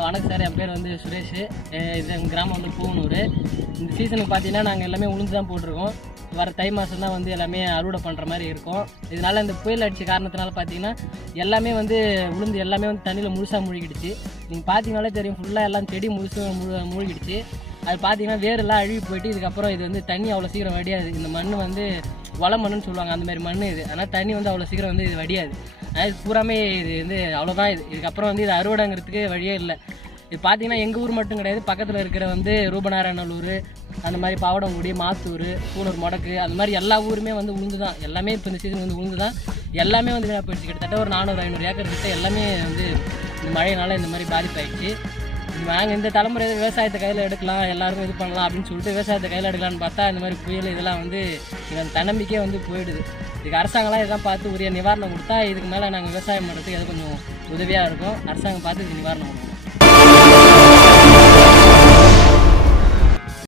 வணக்கம் சார் என் பேர் வந்து சுரேஷ். இது எங்கள் கிராமம் வந்து பூவனூர். இந்த சீசனுக்கு பார்த்தீங்கன்னா நாங்கள் எல்லாமே உளுந்து தான் போட்டிருக்கோம். வர தை மாதம் தான் வந்து எல்லாமே அறுவடை பண்ணுற மாதிரி இருக்கும். இதனால் இந்த புயல் அடிச்ச காரணத்தினால பார்த்தீங்கன்னா எல்லாமே வந்து உளுந்து எல்லாமே வந்து தண்ணியில் முழுசாக மூழ்கிடுச்சு. நீங்கள் பார்த்தீங்கனாலே தெரியும் ஃபுல்லாக எல்லாம் செடி முழுசும் முழு மூழ்கிடுச்சு. அது பார்த்தீங்கன்னா வேரெல்லாம் அழுகி போயிட்டு இதுக்கப்புறம் இது வந்து தண்ணி அவ்வளோ சீக்கிரம் வடியாது. இந்த மண் வந்து வள மண்ணுன்னு சொல்லுவாங்க அந்த மாதிரி மண் இது. ஆனால் தண்ணி வந்து அவ்வளோ சீக்கிரம் வந்து இது வடியாது. அது பூராமே இது வந்து அவ்வளோதான் இது இதுக்கப்புறம் வந்து இது அறுவடைங்கிறதுக்கு வழியே இல்லை. இது பார்த்தீங்கன்னா எங்கள் ஊர் மட்டும் கிடையாது. பக்கத்தில் இருக்கிற வந்து ரூபநாராயணலூர் அந்த மாதிரி பாவடங்குடி மாத்தூர் கூனூர் மொடக்கு அந்த மாதிரி எல்லா ஊருமே வந்து உளுந்து தான் எல்லாமே இப்போ இந்த சீசன் வந்து உளுந்து தான் எல்லாமே வந்து வீணாக போயிடுச்சு. கிட்டத்தட்ட ஒரு நானூறு ஐநூறு ஏக்கர் கிட்ட எல்லாமே வந்து இந்த மழையினால இந்த மாதிரி பாதிப்பாயிடுச்சு. நாங்கள் இந்த தலைமுறை விவசாயத்தை கையில் எடுக்கலாம் எல்லாருக்கும் இது பண்ணலாம் அப்படின்னு சொல்லிட்டு விவசாயத்தை கையில் எடுக்கலாம்னு பார்த்தா இந்த மாதிரி புயல் இதெல்லாம் வந்து எங்கள் தன்னம்பிக்கையே வந்து போயிடுது. இதுக்கு அரசாங்கம்லாம் இதெல்லாம் பார்த்து உரிய நிவாரணம் கொடுத்தா இதுக்கு மேலே நாங்கள் விவசாயம் பண்ணுறதுக்கு அது கொஞ்சம் உதவியாக இருக்கும். அரசாங்கம் பார்த்து இதுக்கு நிவாரணம் கொடுக்கணும்